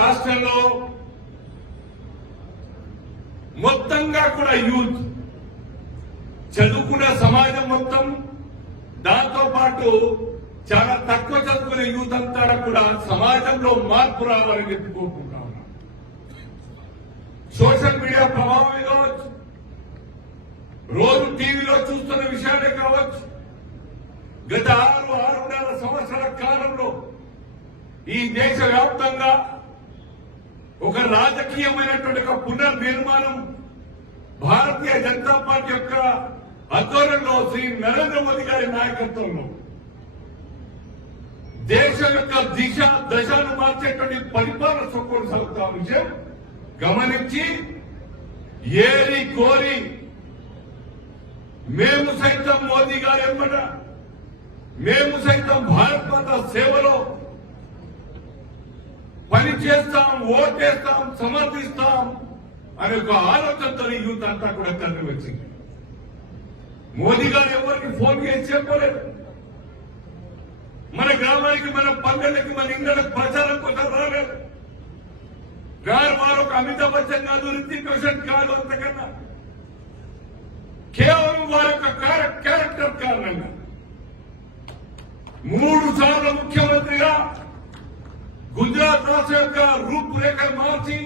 రాష్ట్రంలో మొత్తంగా కూడా యూత్ చదువుకున్న సమాజం మొత్తం, దాంతో పాటు చాలా తక్కువ చదువుకునే యూత్ అంతా కూడా సమాజంలో మార్పు రావాలని కోరుకుంటా ఉన్నాం. సోషల్ మీడియా ప్రభావమే కావచ్చు, రోజు టీవీలో చూస్తున్న విషయాలే కావచ్చు, గత 6.5 సంవత్సరాల కాలంలో ఈ దేశవ్యాప్తంగా ఒక రాజకీయమైనటువంటి ఒక పునర్నిర్మాణం భారతీయ జనతా పార్టీ యొక్క ఆధ్వర్యంలో శ్రీ నరేంద్ర మోదీ గారి నాయకత్వంలో దేశం యొక్క దశను మార్చేటువంటి పరిపాలన కొనసాగుతా విషయం గమనించి ఏరి కోరి మేము సైతం మోదీ గారి వెంబడ, మేము సైతం భారత్ మాత సేవలో పని చేస్తాం, ఓటేస్తాం, సమర్థిస్తాం అనే ఒక ఆలోచనతో యూత్ అంతా కూడా కలిసి వచ్చింది. మోదీ గారు ఎవరికి ఫోన్ చేసి చెప్పలేదు. మన గ్రామానికి, మన పల్లెలకి, మన ఇళ్లకు ప్రచారం కోసం రాలేదు. వారు ఒక అమితాబ్ బచ్చన్ కాదు, రితిక్ రోషన్ కాదు, అంతకన్నా కేవలం వారి యొక్క క్యారెక్టర్ కారణంగా 3 సార్లు ముఖ్యమంత్రిగా గుజరాత్ రాష్ట్ర యొక్క రూపురేఖ మార్చి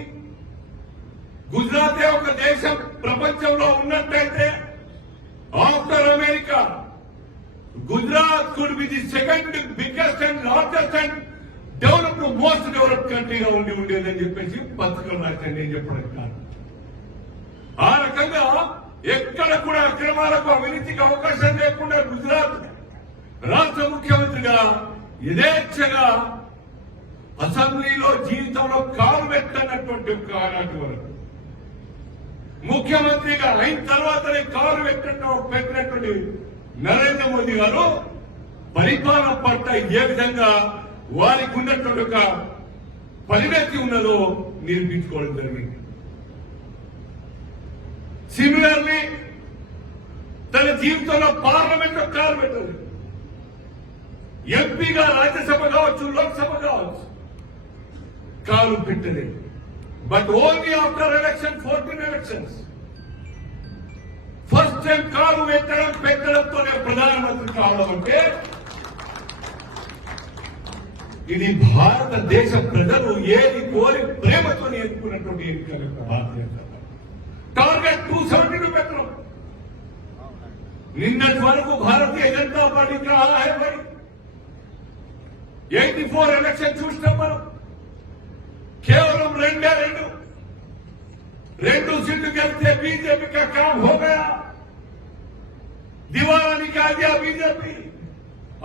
గుజరాతే ఒక దేశం ప్రపంచంలో ఉన్నట్టయితే after America Gujarat could be the second biggest and largest and developed most developed కంట్రీగా ఉండేదని చెప్పేసి పత్రికలు రాశాను నేను చెప్పడం కాదు. ఆ రకంగా ఎక్కడ కూడా అక్రమాలకు, అవినీతికి అవకాశం లేకుండా గుజరాత్ రాష్ట్ర ముఖ్యమంత్రిగా యథేచ్ఛగా అసెంబ్లీలో జీవితంలో కాలు పెట్టనటువంటి ఒక ఆనాటి వరకు ముఖ్యమంత్రిగా అయిన తర్వాతనే కాలు పెట్టినటువంటి నరేంద్ర మోదీ గారు పరిపాలన పట్ల ఏ విధంగా వారికి ఉన్నటువంటి ఒక పరిణతి ఉన్నదో నిరూపించుకోవడం జరిగింది. సిమిలర్లీ తన జీవితంలో పార్లమెంట్ లో కాలు పెట్టలేదు. ఎంపీగా రాజ్యసభ కావచ్చు, లోక్సభ కావచ్చు, కాలు పెట్టలేదు. But only after election 14 elections first time కాలు పెట్టడంతోనే ప్రధానమంత్రి కావడం అంటే ఇది భారతదేశ ప్రజలు ఏది కోరి ప్రేమతో ఎన్నుకున్నటువంటి ఎన్నికల భారతీయ టార్గెట్ 272 పెట్టడం. నిన్నటి వరకు భారతీయ జనతా పార్టీ ఆహాయపడి 84 ఎలక్షన్ చూసినాం మనం. కేవలం 2 सीट गलते बीजेपी का काम हो गया, दीवाना निकाल दिया बीजेपी,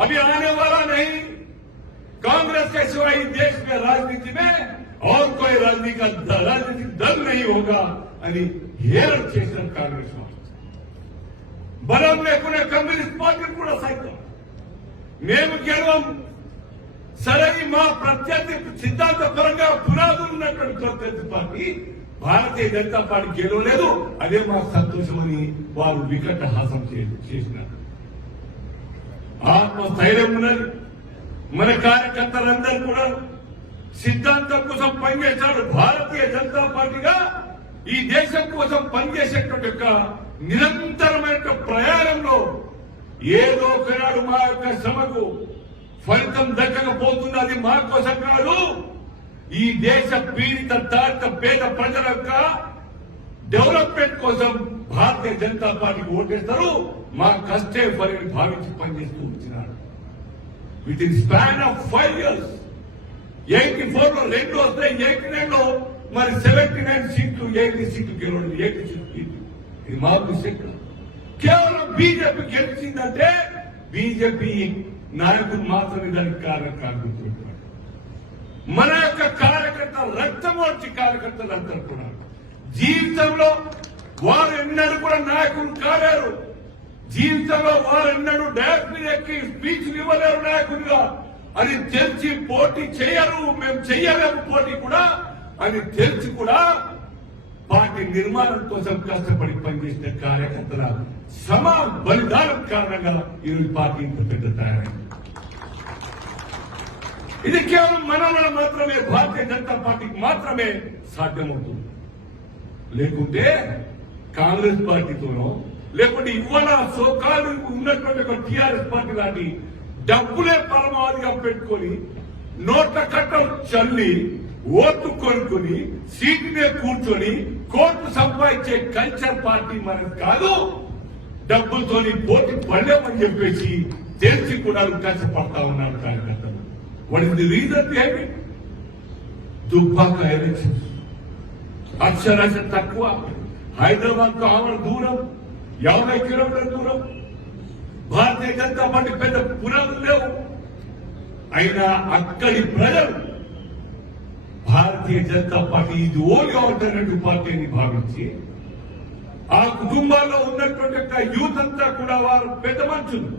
अभी आने वाला नहीं. कांग्रेस के सिवाय देश में राजनीति में और कोई राजनीतिक दल नहीं होगा అని హేళన చేసిన కాంగ్రెస్ బలం లేకునే కమ్యూనిస్ట్ పార్టీ కూడా సైతం మేము కేవలం సరే మా ప్రత్యర్థి సిద్ధాంత పరంగా పునాదులు ఉన్నటువంటి ప్రత్యర్థి పార్టీ భారతీయ జనతా పార్టీ గెలవలేదు. అదే మా సంతోషమని వారు వికటహాసం చేసినారు. ఆత్మస్థైర్యం ఉన్నది. మన కార్యకర్తలందరూ కూడా సిద్ధాంతం కోసం పనిచేశారు. భారతీయ జనతా పార్టీగా ఈ దేశం కోసం పనిచేసేటువంటి యొక్క నిరంతరమైన ప్రయాణంలో ఏదో ఒకనాడు మా యొక్క శ్రమకు ఫలితం దక్కకపోతుంది. అది మా కోసం కాదు, ఈ దేశ పీడిత తాడిత పేద ప్రజల యొక్క డెవలప్మెంట్ కోసం భారతీయ జనతా పార్టీకి ఓటేస్తారు. మా కష్టే ఫలిని భావించి పనిచేస్తూ వచ్చినారు. With in span of 5 years 84 లో 2 వస్తాయి, 89 లో మరి 79 సీట్లు 80 సీట్లు గెలవడం, 80 సీట్లు. ఇది మా మిస్టేక్. కేవలం బీజేపీ గెలిచిందంటే బీజేపీ నాయకులు మాత్రమే దానికి కారణం. మన యొక్క కార్యకర్తలు రక్తం వచ్చి కార్యకర్తలు అందరూ కూడా జీవితంలో వారు ఎన్నడూ కూడా నాయకులు కాలేరు. జీవితంలో వారు ఎన్నడూ డయాస్ మీద ఎక్కి స్పీచ్లు ఇవ్వలేరు నాయకులుగా. అది తెలిసి పోటీ చేయరు, మేము చెయ్యలేము పోటీ కూడా అని తెలిసి కూడా పార్టీ నిర్మాణం కోసం కష్టపడి పనిచేసిన కార్యకర్తల శ్రమ బలిదానం కారణంగా ఈరోజు పార్టీ ఇంత పెద్ద తయారైంది. ఇది కేవలం మన మాత్రమే, భారతీయ జనతా పార్టీకి మాత్రమే సాధ్యమవుతుంది. లేకుంటే కాంగ్రెస్ పార్టీతోనో లేకుంటే ఇవాళ సోకాలు ఉన్నటువంటి ఒక టీఆర్ఎస్ పార్టీ లాంటి డబ్బులే పరమావధిగా పెట్టుకొని నోట్ల కట్టం చల్లి ఓట్లు కొనుక్కొని సీటు మీద కూర్చొని కోర్టు సంపాదించే కల్చర్ పార్టీ మనది కాదు. డబ్బులతోని పోటీ పడలేమని చెప్పేసి తెలిసి కూడా కష్టపడతా ఉన్నారు కార్యకర్తలు. What is the reason behind it? Dubbaka elections అక్షరాశ తక్కువ. హైదరాబాద్ కు ఆమె దూరం 50 కిలోమీటర్ల దూరం. భారతీయ జనతా పార్టీ పెద్ద పునాదులు లేవు. అయినా అక్కడి ప్రజలు భారతీయ జనతా పార్టీ ఇది ఓన్లీ ఆల్టర్నేటివ్ పార్టీ అని భావించి ఆ కుటుంబాల్లో ఉన్నటువంటి యూత్ అంతా కూడా వారు పెద్ద మనుషులు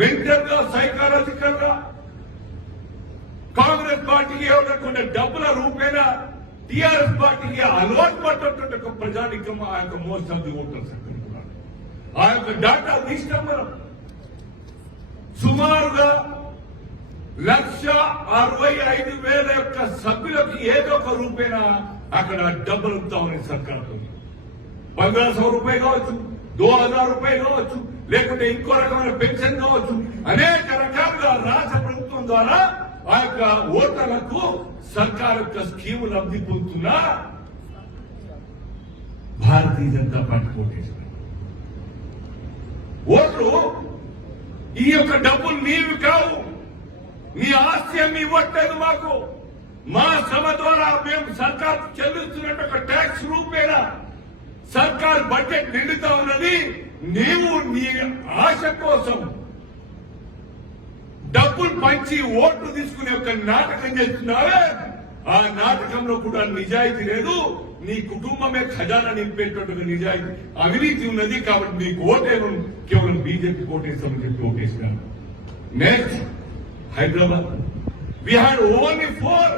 మెంటల్ గా సైకాలజికల్ గా కాంగ్రెస్ పార్టీకి ఉన్నటువంటి డబ్బుల రూపేణ టీఆర్ఎస్ పార్టీకి అలవాటు పడ్డటువంటి ఒక ప్రజానికం ఆ యొక్క మోస్ట్ ఆఫ్ ది ఓటర్స్ ఆ యొక్క డాటా తీసినాం మనం. సుమారుగా 1,65,000 యొక్క సభ్యులకు ఏదో ఒక రూపేణ అక్కడ డబ్బులు ఇస్తా ఉన్నాయి సర్కార్తో. 1500 రూపాయలు కావచ్చు, 2000 రూపాయలు కావచ్చు, లేకుంటే ఇంకో రకమైన పెన్షన్ కావచ్చు. అనేక రకాలుగా రాష్ట్ర ప్రభుత్వం ద్వారా ఆ యొక్క ఓటర్లకు సర్కారు యొక్క స్కీములు లబ్ధి పొందుతున్నా భారతీయ జనతా పార్టీ ఓటేసిన ఓట్లు ఈ యొక్క డబ్బులు నీవి కావు, నీ ఆస్తి మీ ఇవ్వట్లేదు మాకు. మా శ్రమ ద్వారా మేము సర్కార్ చెల్లిస్తున్నట్టు ఒక ట్యాక్స్ రూపేణ సర్కార్ బడ్జెట్ నిండుతా ఉన్నది. నీవు నీ ఆశ కోసం డబ్బులు పంచి ఓట్లు తీసుకునే ఒక నాటకం చేస్తున్నావే, ఆ నాటకంలో కూడా నిజాయితీ లేదు. నీ కుటుంబమే ఖజానా నింపేటువంటి నిజాయితీ అవినీతి ఉన్నది. కాబట్టి నీకు ఓటేమో కేవలం బీజేపీ ఓటేస్తామని చెప్పి ఓటేసినాను. Next Hyderabad we had only 4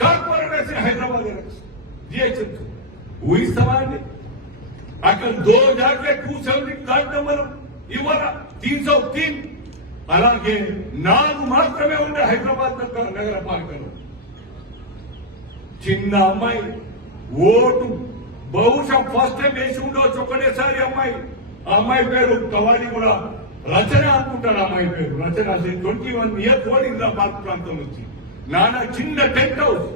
corporates in Hyderabad elections. GHMC ఊహిస్తామండి అక్కడ 2 जाके 270 దాటిన మనం ఇవాళ 303. అలాగే 4 మాత్రమే ఉండే హైదరాబాద్ నగరపాలికలో. చిన్న అమ్మాయి ఓటు బహుశా ఫస్ట్ టైం వేసి ఉండవచ్చు ఒకటేసారి అమ్మాయి. ఆ అమ్మాయి పేరు కవాడి కూడా రచన అనుకుంటారు. అమ్మాయి పేరు రచన. 21 ఇయర్స్ ఓడింది ఆ పార్క్ ప్రాంతం నుంచి. నానా చిన్న టెంట్ హౌస్,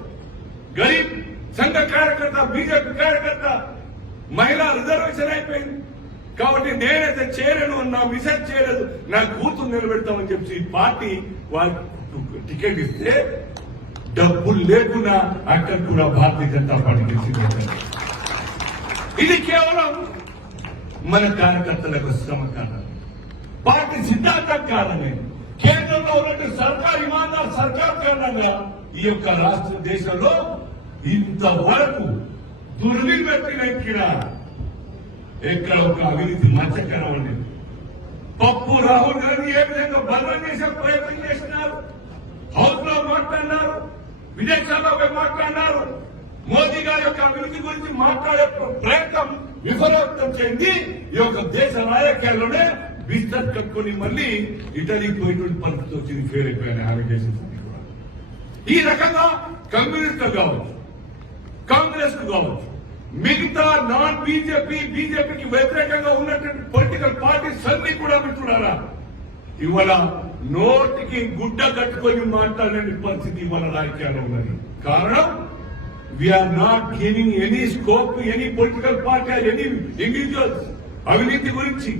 గరీబ్ సంఘ కార్యకర్త, బీజేపీ కార్యకర్త, మహిళా రిజర్వేషన్ అయిపోయింది. కాబట్టి నేనైతే చేయలేను, నా మిసెస్ చేయలేదు, నా కూతురు నిలబెడతామని చెప్పి పార్టీ వాళ్ళు టికెట్ ఇస్తే డబ్బులు లేకుండా అక్కడ కూడా భారతీయ జనతా పార్టీ గెలిచింది. ఇది కేవలం మన కార్యకర్తలకు శ్రమ కారణం, పార్టీ సిద్ధాంతం కారణమే, కేంద్రంలో ఉన్నట్టు సర్కార్ ఇమాందార్ సర్కార్ కారణంగా ఈ యొక్క రాష్ట్ర దేశంలో ఇంతవరకు దుర్విపెట్టిన ఎక్కడ ఒక అవినీతి మచ్చకరం ఉండేది. పప్పు రాహుల్ గాంధీ ఏ విధంగా బలం చేసే ప్రయత్నం చేస్తున్నారు, హౌస్ లో మాట్లాడినారు, విదేశాల్లో పోయి మాట్లాడినారు. మోదీ గారి యొక్క అభివృద్ధి గురించి మాట్లాడే ప్రయత్నం విఫలతం చెంది ఈ యొక్క దేశ రాజకీయాల్లోనే బిజినెస్ కట్టుకుని మళ్ళీ ఇటలీకి పోయేటువంటి పరిస్థితి వచ్చింది. ఫెయిల్ అయిపోయిన అలిగేషన్స్. ఈ రకంగా కమ్యూనిస్టులు కావచ్చు, కాంగ్రెస్ కు కావచ్చు, మిగతా నాన్ బీజేపీకి వ్యతిరేకంగా ఉన్నటువంటి పొలిటికల్ పార్టీస్ అన్ని కూడా వింటున్నారా ఇవాళ నోటికి గుడ్డ కట్టుకొని మాట్లాడే పరిస్థితి ఇవాళ రాజకీయాల్లో ఉన్నది. కారణం we're not giving any scope any political party any individuals అవినీతి గురించి,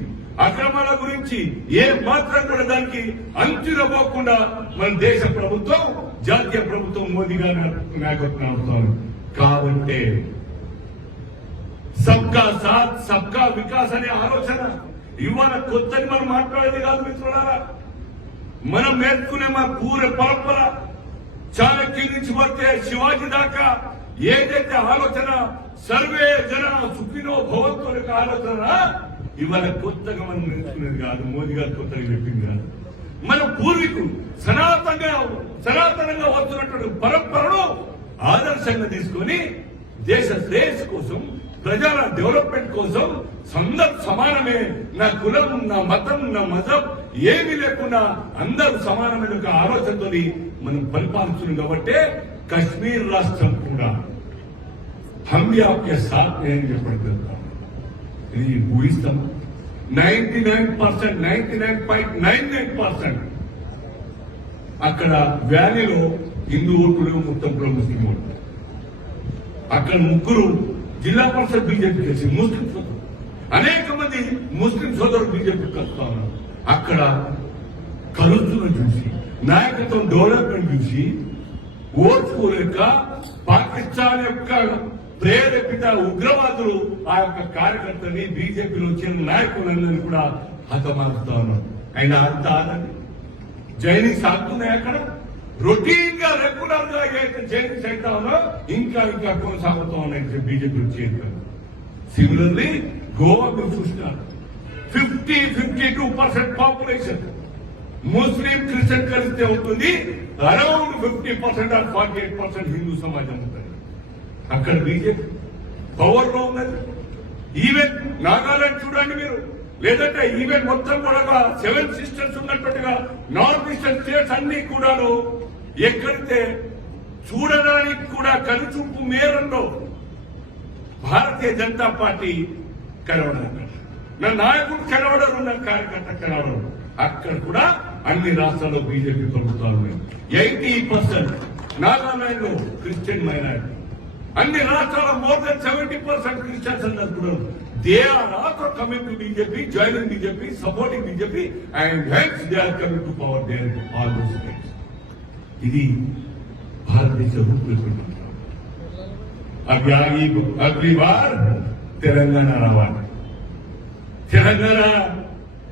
అక్రమాల గురించి ఏ మాత్రం కూడా దానికి అంచునపోకుండా మన దేశ ప్రభుత్వం, జాతీయ ప్రభుత్వం మోదీ గారి నాయకత్వం అవుతారు. కాబట్టి సబ్కా సాత్ సబ్కా వికాస్ అనే ఆలోచన ఇవాళ కొత్తని మనం మాట్లాడేది కాదు మిత్రులారా. మనం నేర్చుకునే మా పూర్వ పరంపర చాణక్య నుంచి పడితే శివాజీ దాకా ఏదైతే ఆలోచన సర్వే జన సుఖినో భవంతు అనే ఆలోచన ఇవాళ కొత్తగా మనం నేర్చుకునేది కాదు, మోదీ గారు కొత్తగా చెప్పింది కాదు. మన పూర్వీకులు సనాతనంగా వస్తున్నటువంటి పరంపరను ఆదర్శంగా తీసుకొని దేశ శ్రేయస్సు కోసం, ప్రజల డెవలప్మెంట్ కోసం అందరూ సమానమే, నా కులం, నా మతం, నా మజహబ్ ఏమీ లేకుండా అందరూ సమానమైన ఒక ఆలోచనతో మనం పరిపాలిస్తున్నాం కాబట్టి కశ్మీర్ రాష్ట్రం కూడా హమ్ ఆప్కే సాత్ నేను చెప్పడం ఇది ఊహిస్తాం. 99.99% అక్కడ వ్యాలీలో హిందూ ఓటులు, మొత్తం కూడా ముస్లిం ఓట్లు. అక్కడ ముగ్గురు జిల్లా పరిషత్ బీజేపీ చేసి ముస్లిం సోదరులు, అనేక మంది ముస్లిం సోదరులు బీజేపీకి వస్తా ఉన్నారు. అక్కడ కలుస్తున్న చూసి, నాయకత్వం డెవలప్మెంట్ చూసి ఓర్చుకోలేక పాకిస్తాన్ యొక్క ప్రేరేపిత ఉగ్రవాదులు ఆ యొక్క కార్యకర్తని బీజేపీలో వచ్చిన నాయకులందరినీ కూడా హతమారుస్తా ఉన్నారు. అయినా అంత ఆదండి జైనింగ్స్ ఆగుతున్నాయి. అక్కడ రొటీన్ గా రెగ్యులర్ గా ఏదైతే జైనింగ్స్ అవుతా ఉన్నా ఇంకా ఇంకా కొనసాగుతా ఉన్నాయి బీజేపీ వచ్చేది. సిమిలర్లీ గోవా మీరు చూస్తున్నారు, 52% పాపులేషన్ ముస్లిం క్రిస్టియన్ కలిస్తే ఉంటుంది, అరౌండ్ 50% ఆర్ 48% హిందూ సమాజం ఉంటుంది. అక్కడ బీజేపీ పవర్ లో ఉన్నది. ఈవెన్ నాగాలాండ్ చూడండి మీరు, లేదంటే ఈవెన్ మొత్తం కూడా 7 సిస్టర్స్ ఉన్నట్టుగా నార్త్ ఈస్టర్న్ స్టేట్స్ అన్ని కూడాను ఎక్కడితే చూడడానికి కూడా కనుచూపు మేరల్లో భారతీయ జనతా పార్టీ కనబడారు, నా నాయకుడు కనబడరు, నా కార్యకర్త కనబడరు. అక్కడ కూడా అన్ని రాష్ట్రాల్లో బీజేపీ ప్రభుత్వాలు ఉన్నాయి. 80% నాగాలాండ్ లో క్రిస్టియన్ మైనారిటీ, అన్ని రాష్ట్రాల్లో మోర్ దెన్ 70% క్రిస్టియన్స్ అన్నారు కూడా. They are also coming to BJP, joining BJP, supporting BJP, and hence they are coming to power there all those states. ఇది భారతదేశ రూపురేఖలు. అగ్లీ బార్ తెలంగాణ రావాలి. తెలంగాణ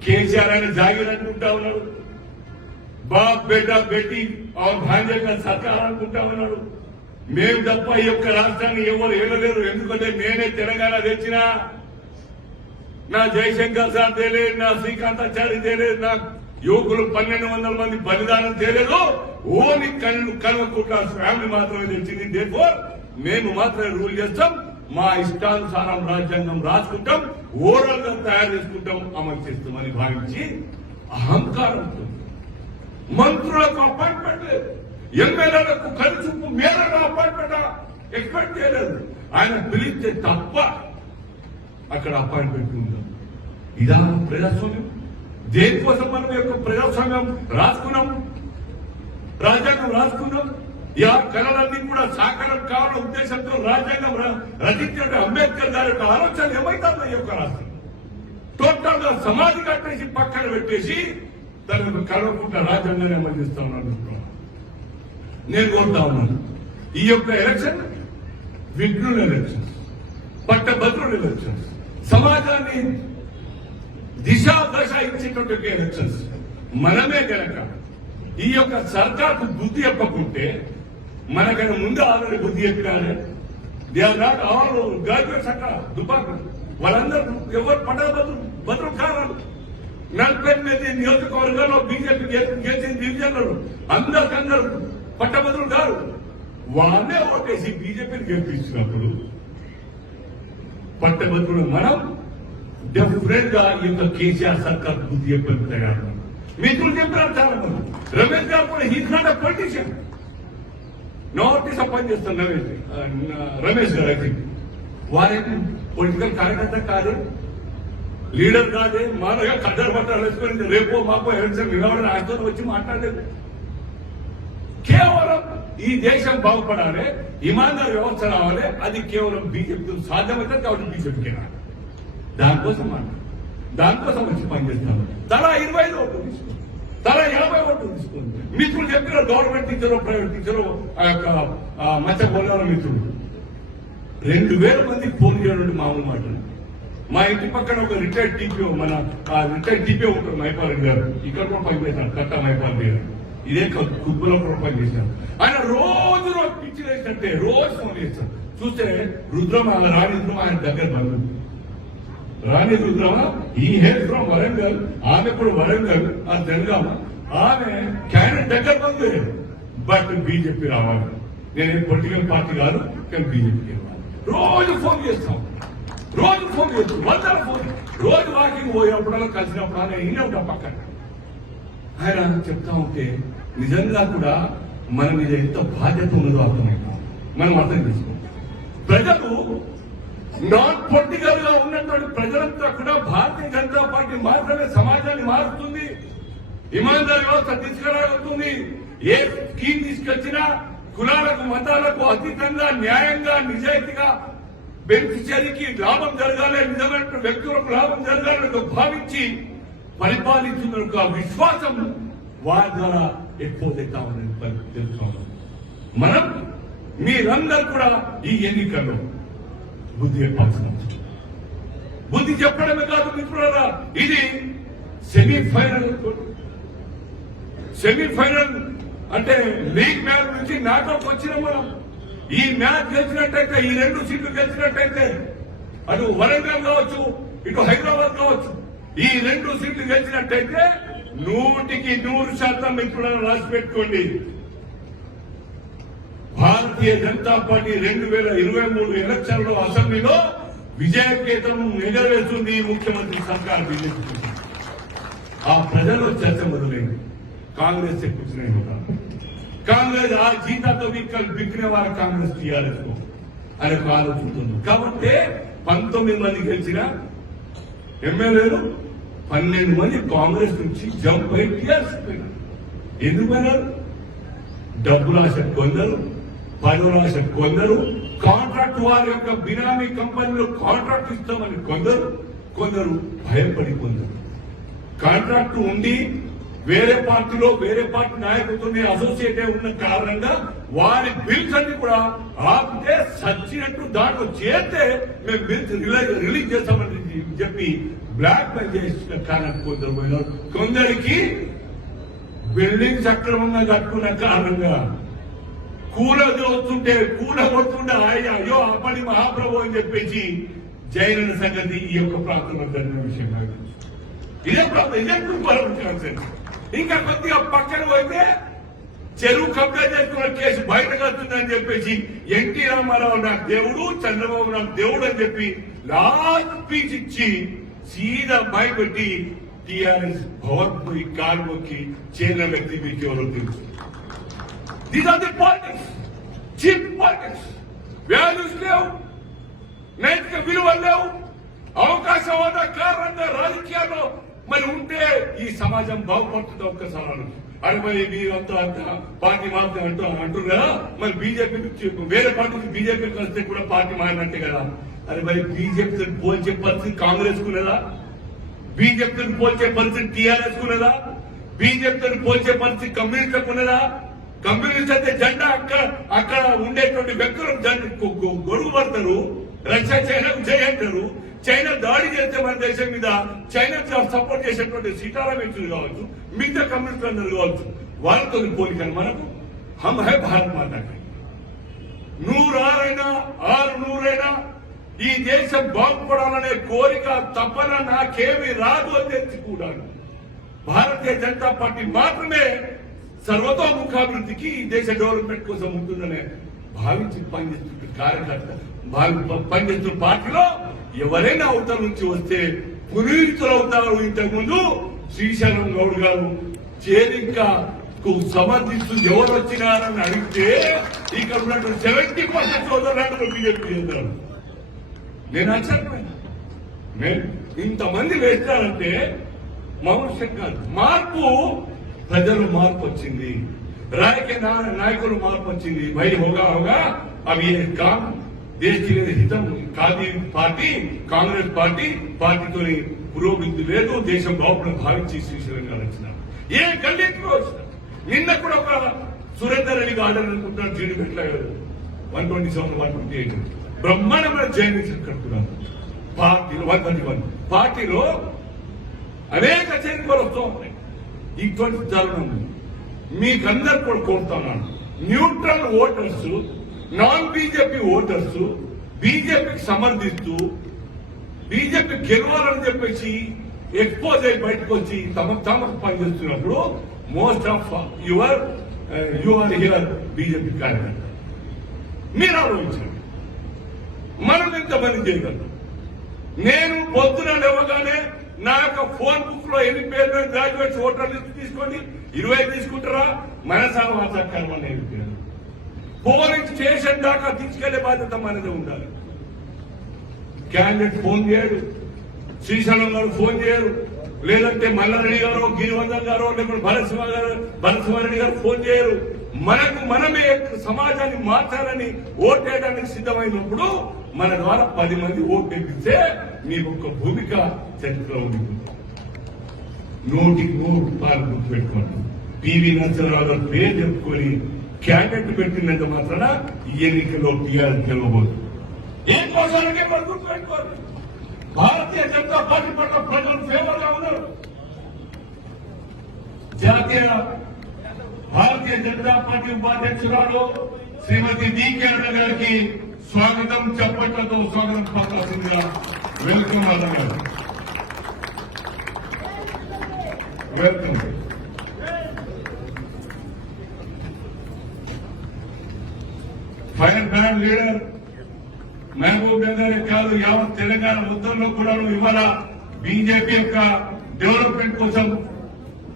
కేసీఆర్ ఆయన జాగీర్ అనుకుంటా ఉన్నాడు, బాప్ బేటా బేటీ ఆర్ భాంజా సర్కార్ అనుకుంటా ఉన్నాడు. మేము తప్ప ఈ యొక్క రాష్ట్రాన్ని ఎవరు ఏలలేరు, ఎందుకంటే నేనే తెలంగాణ తెచ్చినా. నా జయశంకర్ సార్ తేలేదు, నా శ్రీకాంతాచారి తేలేదు, నా యువకులు 1200 మంది బలిదానం తేలేదు. ఓన్లీ కల్వకుంట్ల ఫ్యామిలీ మాత్రమే తెచ్చింది. దేర్ఫోర్ మేము మాత్రమే రూల్ చేస్తాం, మా ఇష్టానుసారం రాజ్యాంగం రాసుకుంటాం, ఓవరాల్ గా తయారు చేసుకుంటాం, అమలు చేస్తామని భావించి అహంకారంతో మంత్రులకు అపాయింట్మెంట్ లేదు, ఎమ్మెల్యేలకు కనుచూపు మేరకు అపాయింట్మెంట్ ఎక్స్పెక్ట్ చేయలేదు. ఆయన పిలిస్తే తప్ప అక్కడ అపాయింట్మెంట్ ఉందా? ఇదా ప్రజాస్వామ్యం? దేనికోసం మనం యొక్క ప్రజాస్వామ్యం రాసుకున్నాం, రాజ్యాంగం రాసుకున్నాం. ఈ కళలన్నీ కూడా సాకారం కావాలన్న ఉద్దేశంతో రాజ్యాంగం రచించిన అంబేద్కర్ గారి యొక్క ఆలోచన ఏమైతుందో ఈ యొక్క రాష్ట్రం టోటల్ గా సమాధి కట్టేసి పక్కన పెట్టేసి దాన్ని కలవకుండా రాజ్యాంగాన్ని అమలు చేస్తా ఉన్నాను. నేను కోరుతా ఉన్నాను, ఈ యొక్క ఎలక్షన్ విఘ్నుల ఎలక్షన్స్, పట్టభద్రుల ఎలక్షన్స్, సమాజాన్ని దశ ఇచ్చేటువంటి ఎలక్షన్స్. మనమే గనక ఈ యొక్క సర్కార్కు బుద్ధి చెప్పకుంటే, మనకైనా ముందు ఆల్రెడీ బుద్ధి చెప్పినారే. They are not all graduates అక్కడ దుబాకులు, వాళ్ళందరూ ఎవరు భద్రం కారాలు. 48 నియోజకవర్గాల్లో బీజేపీ గెలిచిన డివిజన్లు అందరికందరూ పట్టభద్రులు కాదు. వాళ్ళే ఓటేసి బీజేపీని గెలిపించినప్పుడు పట్టభద్రులు మనం డెఫినెట్ గా ఈ యొక్క కేసీఆర్ సర్కార్ బుద్ధి చెప్పని తయారు. మిత్రులు చెప్పారు చాలా మంది, రమేష్ గారు కూడా he's not a politician. Notice appoint చేస్తాను రమేష్ గారు. అయితే వారేమి పొలిటికల్ కార్యకర్త కాదే, లీడర్ కాదే, మానగా కద్దరు పట్టాలు వేసుకొని రేపో మాపో ఎలక్షన్ నిలబడి ఆయనతో వచ్చి మాట్లాడలేదు. కేవలం ఈ దేశం బాగుపడాలి, ఇమాందార్ వ్యవస్థ రావాలి, అది కేవలం బీజేపీతో సాధ్యమవుతుంది. కాబట్టి బీజేపీకి రావాలి. దానికోసం వచ్చి పనిచేస్తాను. తలా 25 ఓట్లు తీసుకోండి, తలా 50 ఓట్లు తీసుకోండి. మిత్రులు చెప్పిన గవర్నమెంట్ టీచరు, ప్రైవేట్ టీచరు, ఆ యొక్క మధ్య పోలేల మిత్రులు 2000 మందికి ఫోన్ చేయడం మామూలు మాటలు. మా ఇంటి పక్కన ఒక రిటైర్డ్ టీపీఓ, మన రిటైర్డ్ టీపీఓ ఉంటారు మైపాల్ గారు, ఇక్కడ కూడా పనిచేశారు, కట్ట మైపాల్ గారు, ఇదే కుబ్బులో కూడా పనిచేశారు. ఆయన రోజు పిచ్చి వేసినట్టే రోజు ఫోన్ చేస్తారు. చూస్తే రుద్రమ రాణి రుద్రమ ఆయన దగ్గర బంధువు. రాణి రుద్రమ ఈ హెయిర్ ఫ్రమ్ వరంగల్, ఆమె కూడా వరంగల్ ఆ జనగామ, ఆమె క్యాండిడేట్ దగ్గర బంధువే. బట్ బీజేపీ రావాలి, నేను పొలిటికల్ పార్టీ కాదు కానీ బీజేపీకి రావాలి. రోజు ఫోన్ చేస్తాం. రోజు ఫోన్ చేయొచ్చు, వందల ఫోన్, రోజు వాకింగ్ పోయినప్పుడల్లా కలిసినప్పుడు ఆయన ఈయన ఉంటాం పక్కన. ఆయన చెప్తా ఉంటే నిజంగా కూడా మన మీద ఎంత బాధ్యత ఉన్నదో అర్థమైంది, మనం అర్థం చేసుకోవాలి. ప్రజలు నాన్ పొలిటికల్ గా ఉన్నటువంటి ప్రజలంతా కూడా భారతీయ జనతా పార్టీ మాత్రమే సమాజాన్ని మారుతుంది, ఇమాందారీ వ్యవస్థ తీసుకురాగలుగుతుంది. ఏ స్కీమ్ తీసుకొచ్చినా కులాలకు మతాలకు అతీతంగా న్యాయంగా నిజాయితీగా బెనిఫిషియరీకి లాభం జరగాలి, నిజమైన వ్యక్తులకు లాభం జరగాలని భావించి పరిపాలించిన విశ్వాసం వారి ద్వారా ఎక్కువ అవుతామని తెలుసుకోవాలి. మనం మీరందరూ కూడా ఈ ఎన్నికల్లో బుద్ధి చెప్పాల్సిన బుద్ధి చెప్పడమే కాదు మిత్రులారా, ఇది సెమీఫైనల్ అంటే లీగ్ మ్యాచ్ నుంచి నాకౌట్ వచ్చిన మనం ఈ మ్యాచ్ గెలిచినట్టయితే, ఈ 2 సీట్లు గెలిచినట్టయితే, అటు వరంగల్ కావచ్చు, ఇటు హైదరాబాద్ కావచ్చు, ఈ 2 సీట్లు గెలిచినట్టయితే 100% మిత్రులను రాసి పెట్టుకోండి. భారతీయ జనతా పార్టీ 2023 ఎలక్షన్లో అసెంబ్లీలో విజయకేతనం ఎగరవేస్తుంది ముఖ్యమంత్రి సర్కార్ బీజేపీ. ఆ ప్రజల్లో చర్చ మొదలైంది. కాంగ్రెస్ కూర్చున్నాయి, కాంగ్రెస్ ఆ జీతాతో బిక్కిన వారు కాంగ్రెస్ టీఆర్ఎస్ అని ఒక ఆలోచిస్తుంది. కాబట్టి 19 మంది గెలిచిన ఎమ్మెల్యేలు 12 మంది కాంగ్రెస్ నుంచి జంప్ అయి టీఆర్ఎస్ పోయినారు. ఎందుకు పోయినారు? డబ్బులు ఆశ కొందరు, పనుల ఆశ కొందరు, కాంట్రాక్ట్ వారి యొక్క బినామీ కంపెనీలో కాంట్రాక్ట్ ఇస్తామని కొందరు భయపడి కొందరు కాంట్రాక్ట్ ఉండి వేరే పార్టీలో వేరే పార్టీ నాయకులతో అసోసియేట్ ఉన్న కారణంగా వారి బిల్స్ అన్ని కూడా ఆపితే సచ్చినట్టు దాంట్లో చేస్తే మేము బిల్స్ రిలీజ్ చేస్తామని చెప్పి బ్లాక్ మెయిల్ చేసిన కారణం కొందరు పోయినారు. కొందరికి బిల్డింగ్ సక్రమంగా కట్టుకున్న కారణంగా కూలదోస్తుంటే కూలగొడుతుంటే అయ్యో అప్పటి మహాప్రభు అని చెప్పేసి జైన సంగతి ఈ యొక్క ప్రాంతంలో జరిగిన విషయం కాదు. ఇదే ప్రాంతం, ఇదే కాన్సెప్ట్. ఇంకా కొద్దిగా పక్కన పోతే చెరువు కబ్జా చేసుకున్న కేసు బయటకు వస్తుందని చెప్పేసి ఎన్టీ రామారావు నాకు దేవుడు, చంద్రబాబు నాకు దేవుడు అని చెప్పి లాస్ట్ స్పీచ్ ఇచ్చి సీదా భయపెట్టి టీఆర్ఎస్ భవన్ పోయి కాలు మొక్కి చేరిన వ్యక్తి మీకు ఎవరో తెలుసు. These are the politics, cheap politics. Values లేవు, నైతిక విలువలు లేవు, అవకాశవాద కారణంగా రాజకీయాల్లో మరి ఉంటే ఈ సమాజం బాగుపడుతుంది. ఒక్కసారి అరే మరి మీరంతా పార్టీ మారుతా అంటారు కదా, మరి బీజేపీ వేరే పార్టీకి బీజేపీకి వస్తే కూడా పార్టీ మారినట్టే కదా. అరే మరి బీజేపీ పోల్చే పరిస్థితి కాంగ్రెస్ కునేదా? బీజేపీని పోల్చే పరిస్థితి టీఆర్ఎస్ కునేదా? బీజేపీని పోల్చే పరిస్థితి కమ్యూనిస్టులకు ఉన్నదా? కమ్యూనిస్ట్ అయితే జెండా అక్కడ ఉండేటువంటి వ్యక్తులకు గొడుగు పడతారు, రష్యా చైనాకు చేయంటారు. చైనా దాడి చేస్తే మన దేశం మీద చైనా సపోర్ట్ చేసేటువంటి సీతారాం యేచూరి కావచ్చు, మిగతా కమ్యూనిస్టులు అందరూ కావచ్చు, వాళ్ళతో పోలికను మనకు హమ్ హై భారత్ మాతాకి 100 600 ఈ దేశం బాగుపడాలనే కోరిక తపన నాకేమీ రాదు అని తెలిసి కూడా భారతీయ జనతా పార్టీ మాత్రమే సర్వతోముఖాభివృద్ధికి ఈ దేశ డెవలప్మెంట్ కోసం ఉంటుందనే భావించి పనిచేస్తున్న కార్యకర్త పనిచేస్తున్న పార్టీలో ఎవరైనా అవతల నుంచి వస్తే పునీతులు అవుతారు. ఇంతకుముందు శ్రీశైలం గౌడ్ గారు చేరిక సమర్థిస్తూ ఎవరు వచ్చినారని అడిగితే ఇక్కడ ఉన్నటువంటి 70% సోదరులు బీజేపీ చెందారు. నేను ఆశ్చర్యపోయినా, నేను ఇంతమంది వేస్తారంటే మామూలు కాదు. మార్పు, ప్రజలు మార్పు వచ్చింది, రాజకీయ నాయకులు మార్పు వచ్చింది. భయ హోగా అవి కామ్ దేశ హితం కాదు. పార్టీ కాంగ్రెస్ పార్టీతో పురోభివృద్ధి లేదు, దేశం బాగుపడ భావించి శ్రీశైలం గారు వచ్చినారు. ఏ గల్లెట్లో వచ్చిన నిన్న కూడా ఒక సురేందర్ రెడ్డికి ఆర్డర్ అనుకుంటున్నాను, జీడిపెట్ల 127 128 బ్రహ్మాండమైన జైనిజం కడుతున్నారు. పార్టీలో 131 పార్టీలో అనేక చేరికలు వస్తూ ఉన్నాయి. ఇటువంటి తరుణం మీకందరు కూడా కోరుతున్నాను, neutral voters, non BJP voters బీజేపీకి సమర్థిస్తూ బీజేపీ గెలవాలని చెప్పేసి ఎక్స్పోజ్ అయి బయటకు వచ్చి తమకు పనిచేస్తున్నప్పుడు most of you are here BJP కార్యకర్త. మీరు ఆలోచించండి, మనం ఎంతమంది చేయగలం? నేను పొద్దున లేవగానే నా యొక్క ఫోన్ బుక్ లో ఎన్ని పేర్లు గ్రాడ్యుయేట్స్ ఓటర్ లిస్ట్ తీసుకోండి 20 తీసుకుంటారా మనసా వాచకర్మ అనేది పోలింగ్ స్టేషన్ దాకా తీసుకెళ్లే బాధ్యత మనదే ఉండాలి. క్యాండిడేట్ ఫోన్ చేయడు, శ్రీశైలం గారు ఫోన్ చేయరు, లేదంటే మల్లారెడ్డి గారు గిరివందన్ గారు లేకపోతే భరతసింహారెడ్డి గారు ఫోన్ చేయరు. మనకు మనమే సమాజాన్ని మార్చాలని ఓటేయడానికి సిద్ధమైనప్పుడు మన ద్వారా 10 మంది ఓటు తెప్పిస్తే మీకు ఒక భూమిక చరిత్రలో ఉంది. 100% గుర్తుపెట్టుకోండి. పివి నరసింహారావు గారు పేరు చెప్పుకొని క్యాండిడేట్ పెట్టినంత మాత్రాన ఈ ఎన్నికల్లో టీఆర్ఎస్ గెలవబోదు. ఏం కోసానికే మనం గుర్తుపెట్టుకోండి. భారతీయ జనతా పార్టీ పట్ల ప్రజలు ఫేవర్ గా ఉన్నారు. భారతీయ జనతా పార్టీ ఉపాధ్యక్షురాలు శ్రీమతి డికే అన్న గారికి స్వాగతం చప్పట్లతో స్వాగతం పలకాల్సిందిగా వెల్కమ్ అన్న గారు. Welcome. Fire brand leader Mahabub Nagar కాదు యావత్ తెలంగాణ మొత్తంలో కూడా ఇవాళ బీజేపీ యొక్క డెవలప్మెంట్ కోసం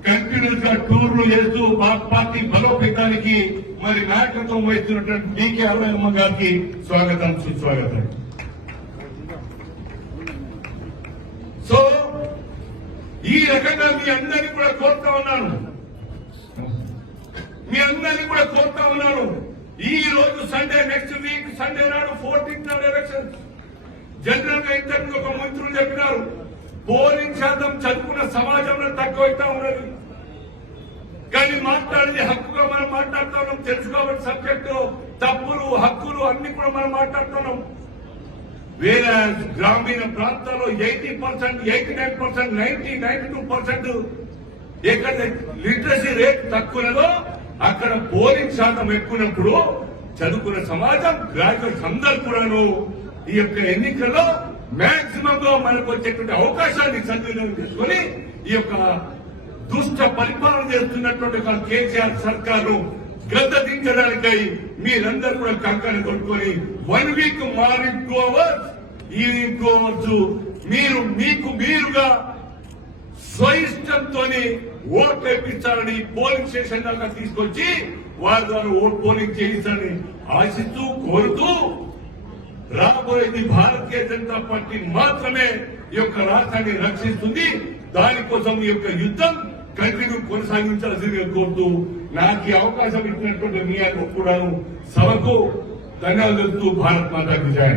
కంటిన్యూస్ గా టూర్లు చేస్తూ మా పార్టీ బలోపేతానికి మరి నాయకత్వం వహిస్తున్నటువంటి డికే అరవయమ్మ గారికి స్వాగతం సుస్వాగతం. సో ఈ రకంగా మీ అందరినీ కూడా కోరుతా ఉన్నాను. ఈ రోజు సండే, నెక్స్ట్ వీక్ సండే నాడు 14th నాడు ఎలక్షన్స్. జనరల్ గా ఇంతకు ఒక మంత్రులు చెప్పినారు పోలింగ్ శాతం చదువుకున్న సమాజంలో తక్కువైతా ఉన్నది. కానీ మాట్లాడేది హక్కుగా మనం మాట్లాడుతున్నాం. తెలుసుకోవాలి సబ్జెక్టు, తప్పులు హక్కులు అన్ని కూడా మనం మాట్లాడుతున్నాం. వేరే గ్రామీణ ప్రాంతాల్లో 80%, 89%, 90%, 92% ఎక్కడ లిటరసీ రేట్ తక్కువలో అక్కడ పోలింగ్ శాతం ఎక్కువప్పుడు చదువుకున్న సమాజం గ్రాడ్యుయేట్స్ అందరూ కూడాను ఈ యొక్క ఎన్నికల్లో మాక్సిమం గా మనకు వచ్చేటువంటి అవకాశాన్ని సద్వినియోగం చేసుకుని ఈ యొక్క దుష్ట పరిపాలన చేస్తున్నటువంటి కేసీఆర్ సర్కారు గద్దెదించడానికై మీరందరూ కూడా కంకణ కొట్టుకొని 1 week morning 2 hours, evening 2 hours మీరు మీరుగా స్వయిష్టంతో ఓటు వేయించాలని పోలింగ్ స్టేషన్ దాకా తీసుకొచ్చి వారి ద్వారా ఓటు పోలింగ్ చేయించాలని ఆశిస్తూ కోరుతూ రాబోయేది భారతీయ జనతా పార్టీ మాత్రమే ఈ యొక్క రాష్ట్రాన్ని రక్షిస్తుంది. దానికోసం ఈ యొక్క యుద్ధం కంటిన్యూ కొనసాగించాల్సిందిగా కోరుతూ నాకు ఈ అవకాశం ఇచ్చినటువంటి మీ కూడా సభకు ధన్యవాదాలు. భారత్ మాతాకి జై.